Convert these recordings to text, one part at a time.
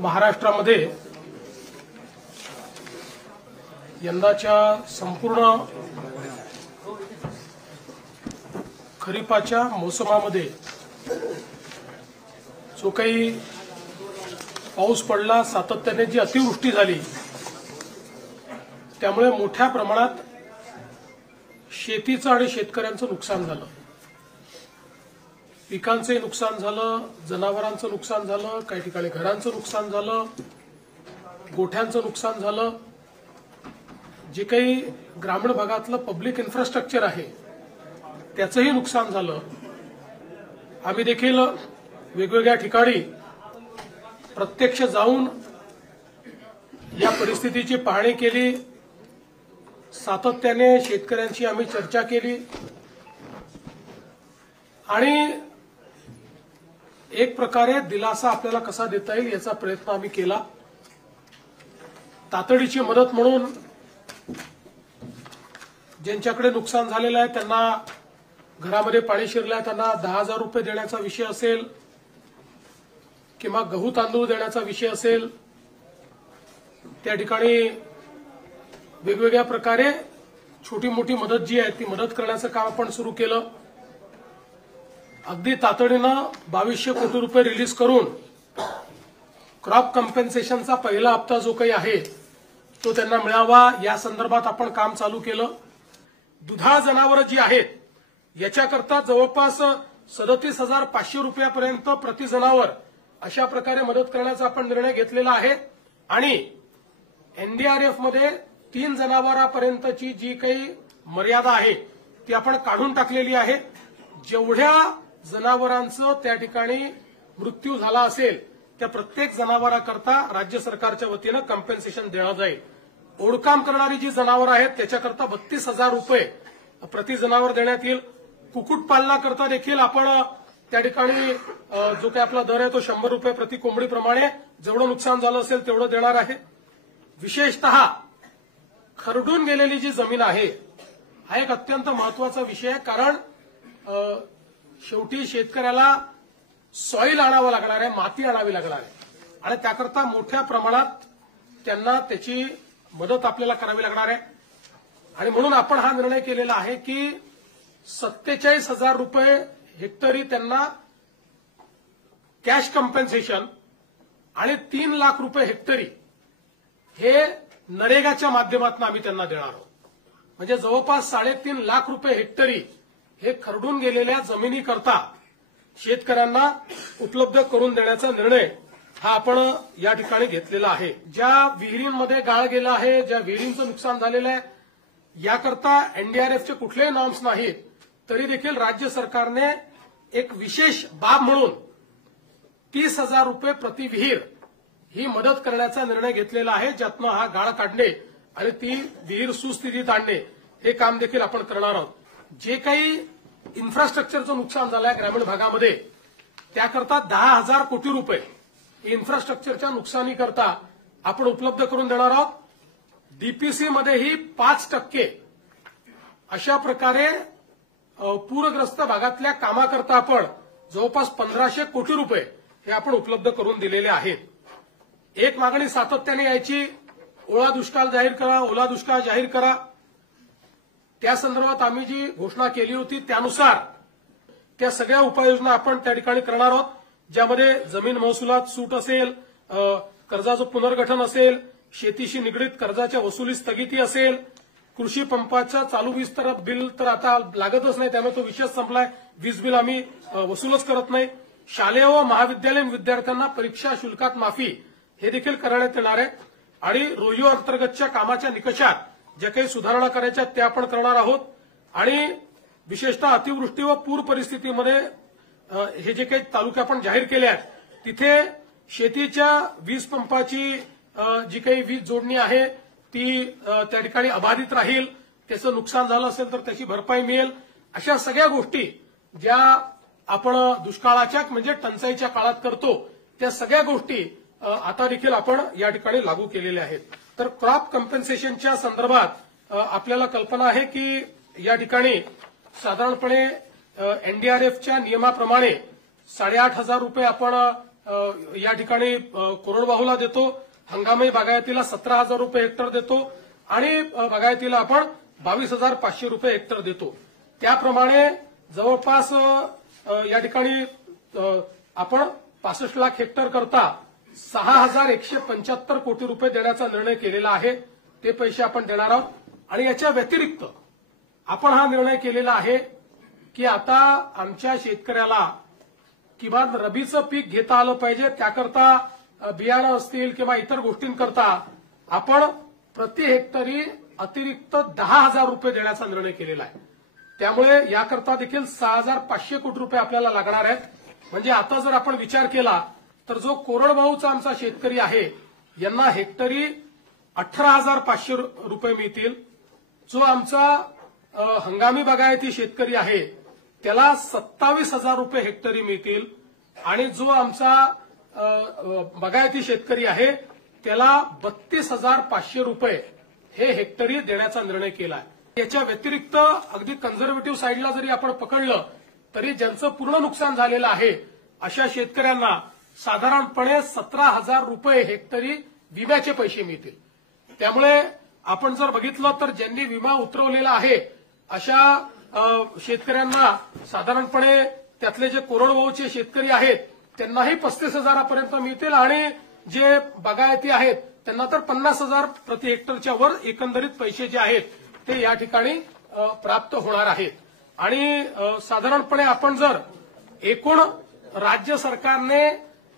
महाराष्ट्रामध्ये यंदाच्या संपूर्ण खरीपाच्या मोसमामध्ये जो काही पाऊस पडला, सातत्याने जी अतिवृष्टी झाली, त्यामुळे मोठ्या प्रमाणात शेतीचं आणि शेतकऱ्यांचं नुकसान झालं. पिकांचे नुकसान झालं, जनावरांचं नुकसान झालं, काही ठिकाणी घरांचं नुकसान झालं, गोठ्यांचं नुकसान झालं. जे काही ग्रामीण भागातलं पब्लिक इन्फ्रास्ट्रक्चर आहे त्याचंही नुकसान झालं. आम्ही देखील वेगवेगळ्या ठिकाणी प्रत्यक्ष जाऊन या परिस्थितीची पाहणी केली. सातत्याने शेतकऱ्यांशी आम्ही चर्चा केली आणि एक प्रकारे दिलासा आपल्याला कसा देता येईल याचा प्रयत्न आम्ही केला. तातडीची मदत म्हणून ज्यांच्याकडे नुकसान झालेलं आहे, त्यांना घरामध्ये पाणी शिरलंय, त्यांना 10,000 रुपये देण्याचा विषय असेल किंवा गहू तांदूळ देण्याचा विषय असेल, त्या ठिकाणी वेगवेगळ्या प्रकारे छोटी मोठी मदत जी आहे ती मदत करण्याचं काम आपण सुरू केलं. अगदी तातडीनं 2200 कोटी रुपये रिलीज करून क्रॉप कम्पेन्सेशनचा पहिला हप्ता जो काही आहे तो त्यांना मिळावा या संदर्भात आपण काम चालू केलं. दुधाळ जनावरं जी आहेत याच्याकरता जवळपास 37,500 रुपयापर्यंत प्रति जनावर अशा प्रकारे मदत करण्याचा आपण निर्णय घेतलेला आहे आणि एनडीआरएफ मध्ये 3 जनावरांपर्यंतची जी काही मर्यादा आहे ती आपण काढून टाकलेली आहे. जेवढ्या जनावरांचं त्या ठिकाणी मृत्यू झाला असेल त्या प्रत्येक जनावराकरता राज्य सरकारच्या वतीनं कम्पेन्सेशन देण्यात जाईल. ओढकाम करणारी जी जनावरं आहेत त्याच्याकरता 32,000 रुपये प्रति जनावर देण्यात येईल. कुक्कुटपालनाकरता देखील आपण त्या ठिकाणी जो काही आपला दर आहे तो 100 रुपये प्रति कोंबडीप्रमाणे जेवढं नुकसान झालं असेल तेवढं देणार आहे. विशेषतः खरडून गेलेली जी जमीन आहे हा एक अत्यंत महत्वाचा विषय आहे, कारण शेवटी शेतकऱ्याला सॉईल आणावं लागणार आहे, माती आणावी लागणार आहे आणि त्याकरता मोठ्या प्रमाणात त्यांना त्याची मदत आपल्याला करावी लागणार आहे. आणि म्हणून आपण हा निर्णय केलेला आहे की 47,000 रुपये हेक्टरी त्यांना कॅश कम्पेन्सेशन आणि 3 लाख रुपये हेक्टरी हे नरेगाच्या माध्यमातून आम्ही त्यांना देणार आहोत. म्हणजे जवळपास 3.5 लाख रुपये हेक्टरी हे खरडून गेलेल्या जमिनीकरता शेतकऱ्यांना उपलब्ध करून देण्याचा निर्णय हा आपण या ठिकाणी घेतलेला आहे. ज्या विहिरींमध्ये गाळ गेला आहे, ज्या विहिरींचं नुकसान झालेलं आहे, याकरता एनडीआरएफचे कुठलेही नॉर्म्स नाहीत, तरी देखील राज्य सरकारने एक विशेष बाब म्हणून 30,000 रुपये प्रति विहीर ही मदत करण्याचा निर्णय घेतलेला आहे, ज्यातनं हा गाळ काढणे आणि ती विहीर सुस्थितीत आणणे हे काम देखील आपण करणार आहोत. जे काही इन्फ्रास्ट्रक्चरचं नुकसान झालं आहे ग्रामीण भागामध्ये त्याकरता 10,000 कोटी रुपये इन्फ्रास्ट्रक्चरच्या नुकसानीकरता आपण उपलब्ध करून देणार आहोत. डीपीसीमध्येही 5% अशा प्रकारे पूरग्रस्त भागातल्या कामाकरता आपण जवळपास 1,500 कोटी रुपये हे आपण उपलब्ध करून दिलेले आहेत. एक मागणी सातत्याने यायची, ओला दुष्काळ जाहीर करा, ओला दुष्काळ जाहीर करा. त्या संदर्भात आम्ही जी घोषणा केली होती त्यानुसार त्या सगळ्या उपाययोजना आपण त्या ठिकाणी करणार आहोत, ज्यामध्ये जमीन महसुलात सूट असेल, कर्जाचं पुनर्गठन असेल, शेतीशी निगडीत कर्जाच्या वसुली स्थगिती असेल, कृषी पंपाच्या चालू वीज बिल तर आता लागतच नाही, त्यामुळे तो विषय संपलाय. वीज बिल आम्ही वसूलच करत नाही. शालेय व महाविद्यालयीन विद्यार्थ्यांना परीक्षा शुल्कात माफी हे देखील करण्यात येणार आहे आणि रोहिओ अंतर्गतच्या कामाच्या निकषात ज्या काही सुधारणा करायच्या त्या आपण करणार आहोत. आणि विशेषतः अतिवृष्टी व पूर परिस्थितीमध्ये हे जे काही तालुके आपण जाहीर केले आहेत तिथे शेतीच्या वीज पंपाची जी काही वीज जोडणी आहे ती त्या ठिकाणी अबाधित राहील, त्याचं नुकसान झालं असेल तर त्याची भरपाई मिळेल. अशा सगळ्या गोष्टी ज्या आपण दुष्काळाच्या म्हणजे टंचाईच्या काळात करतो त्या सगळ्या गोष्टी आता देखील आपण या ठिकाणी लागू केलेल्या आहेत. तर क्रॉप कम्पेन्सेशनच्या संदर्भात आपल्याला कल्पना आहे की या ठिकाणी साधारणपणे एनडीआरएफच्या नियमाप्रमाणे 8,500 रुपये आपण या ठिकाणी कोरडवाहूला देतो, हंगामी बागायतीला 17,000 रुपये हेक्टर देतो आणि बागायतीला आपण 22,500 रुपये हेक्टर देतो. त्याप्रमाणे जवळपास या ठिकाणी आपण 65 लाख हेक्टर करता 6,175 कोटी रुपये देण्याचा निर्णय केलेला आहे. ते पैसे आपण देणार आहोत. आणि याच्या व्यतिरिक्त आपण हा निर्णय केलेला आहे की आता आमच्या शेतकऱ्याला किमान रबीचं पीक घेता आलं पाहिजे. त्याकरता बियाणं असतील किंवा इतर गोष्टींकरता आपण प्रति हेक्टरी अतिरिक्त 10,000 रुपये देण्याचा निर्णय केलेला आहे. त्यामुळे याकरता देखील 6,500 कोटी रुपये आपल्याला लागणार आहेत. म्हणजे आता जर आपण विचार केला तर जो कोरडवाहूचा आमचा शेतकरी आहे यांना हेक्टरी 18,500 रुपये मिळतील. जो आमचा हंगामी बागायती शेतकरी आहे त्याला 27,000 रुपये हेक्टरी मिळतील आणि जो आमचा बागायती शेतकरी आहे त्याला 32,500 रुपये हे हेक्टरी देण्याचा निर्णय केला आहे. याच्या व्यतिरिक्त अगदी कन्झर्वेटिव्ह साईडला जरी आपण पकडलं तरी ज्यांचं पूर्ण नुकसान झालेलं आहे अशा शेतकऱ्यांना साधारणपणे 17,000 रुपये हेक्टरी विम्याचे पैसे मिळतील. त्यामुळे आपण जर बघितलं तर ज्यांनी विमा उतरवलेला आहे अशा शेतकऱ्यांना साधारणपणे त्यातले जे कोरडवाहूचे शेतकरी आहेत त्यांनाही 35,000 मिळतील आणि जे बागायती आहेत त्यांना तर 50,000 प्रति हेक्टरच्या वर एकंदरीत पैसे जे आहेत ते या ठिकाणी प्राप्त होणार आहेत. आणि साधारणपणे आपण जर एकूण राज्य सरकारने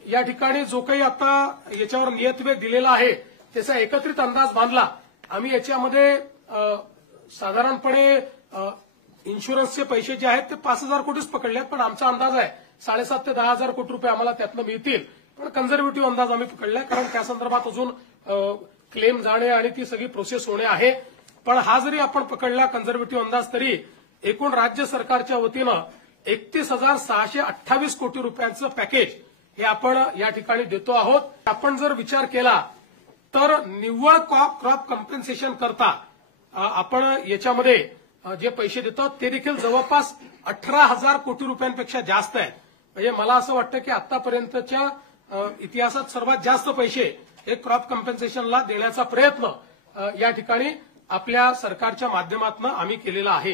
या ठिकाणी जो काही आता याच्यावर नियतवेळ दिलेला आहे त्याचा एकत्रित अंदाज बांधला. आम्ही याच्यामध्ये साधारणपणे इन्शुरन्सचे पैसे जे आहेत ते 5,000 कोटीच पकडले आहेत, पण आमचा अंदाज आहे 7,500 ते 10,000 कोटी रुपये आम्हाला त्यातनं मिळतील. पण कन्झर्वेटिव्ह अंदाज आम्ही पकडलाय कारण त्या संदर्भात अजून क्लेम जाणे आणि ती सगळी प्रोसेस होणे आहे. पण हा जरी आपण पकडला कन्झर्वेटिव्ह अंदाज तरी एकूण राज्य सरकारच्या वतीनं 31,628 कोटी रुपयांचं पॅकेज हे आपण या ठिकाणी देतो आहोत. आपण जर विचार केला तर निव्वळ क्रॉप कॉम्पेन्सेशन करता आपण याच्यामध्ये जे पैसे देतो ते देखील जवळपास 18,000 कोटी रुपयांपेक्षा जास्त आहेत. म्हणजे मला असं वाटतं की आतापर्यंतच्या इतिहासात सर्वात जास्त पैसे हे क्रॉप कॉम्पेन्सेशनला देण्याचा प्रयत्न या ठिकाणी आपल्या सरकारच्या माध्यमातून आम्ही केलेला आहे.